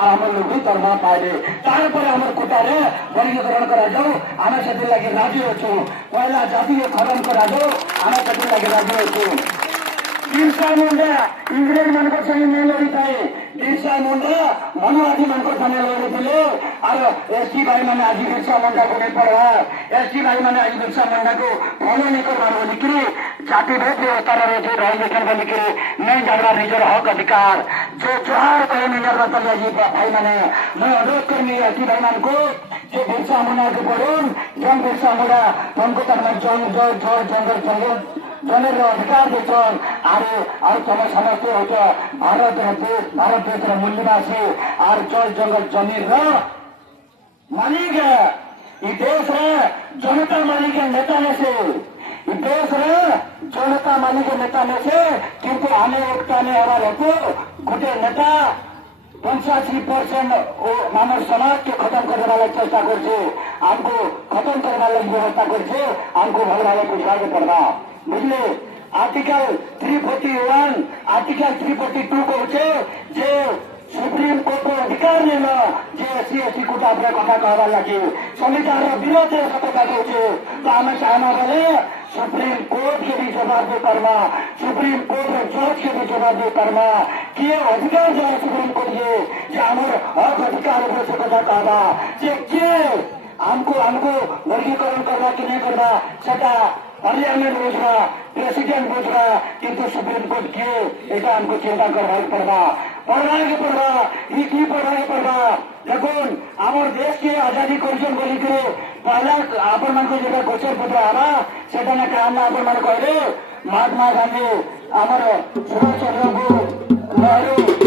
আর আমার লোক দরমা পাইবে তারপরে আমার কোটারে বর্গীকরণ করা যাও আমি সেদিন লাগে রাজি অছু পয়লা জাতীয় খনন করা যাও আমি সেদিন লাগে রাজি অছু बिरसा मुंडा इंग्रेज मन संगे नहीं लड़ी था बिरसा मुंडा मनुवादी मन संगे लड़ी थे और एसटी भाई मैंने आज बिरसा मुंडा को नहीं पढ़ा एसटी भाई मैंने आज बिरसा मुंडा को फॉलो नहीं करवा बोलिकी जाति भेद होता रहे थे भाई लेखन बोलिकी नहीं जानवा निजर हक अधिकार जो जोहार करे निजर बता जी भाई मैंने मैं अनुरोध करनी एसटी भाई मान को जो बिरसा मुंडा के पढ़ून जन बिरसा मुंडा उनको तक जंगल जंगल जনের अधिकार दिछन और तुम समझते हो तो भारत देश मूल्यवासी और जल जंगल जमीन मालिक इ देश जनता मालिक नेता में से इ देश जनता मालिक नेता में से किंतु हमें एकता में हमारे को गोटे नेता 85% मानव समाज के खत्म करने वाला चेष्टा करछे हमको खत्म करने वाला व्यवस्था करछे हमको भल भाव बुझा के पड़ना बुझले आर्टिकल 341 आर्टिकल 342 कहছে যে सुप्रीम कोर्ट अधिकार नेला जे एससी एसटी कोटा अपने कथा कहवा लगे संविधान विरोध कथा कहছে तो आम चाहना बोले सुप्रीम कोर्ट के भी जवाब दे परमा सुप्रीम कोर्ट जज के भी जवाब दे परमा कि अधिकार जो सुप्रीम कोर्ट जे आमर हक अधिकार से कथा कहवा जे के हमको वर्गीकरण करना कि नहीं करना सेटा पार्लियामेंट बुझा प्रेसिडेंट बुझा किंतु सुप्रीम कोर्ट किए এটা हमको चिंता करवा पड़वा पड़वा देखुन आमर देश के आजादी करछन बोली करे पहला आपण मान को जेटा गोचर पत्र आवा सेटा ना काम आपण मान कहले महात्मा गांधी आमर सुभाष चंद्र बोस नेहरू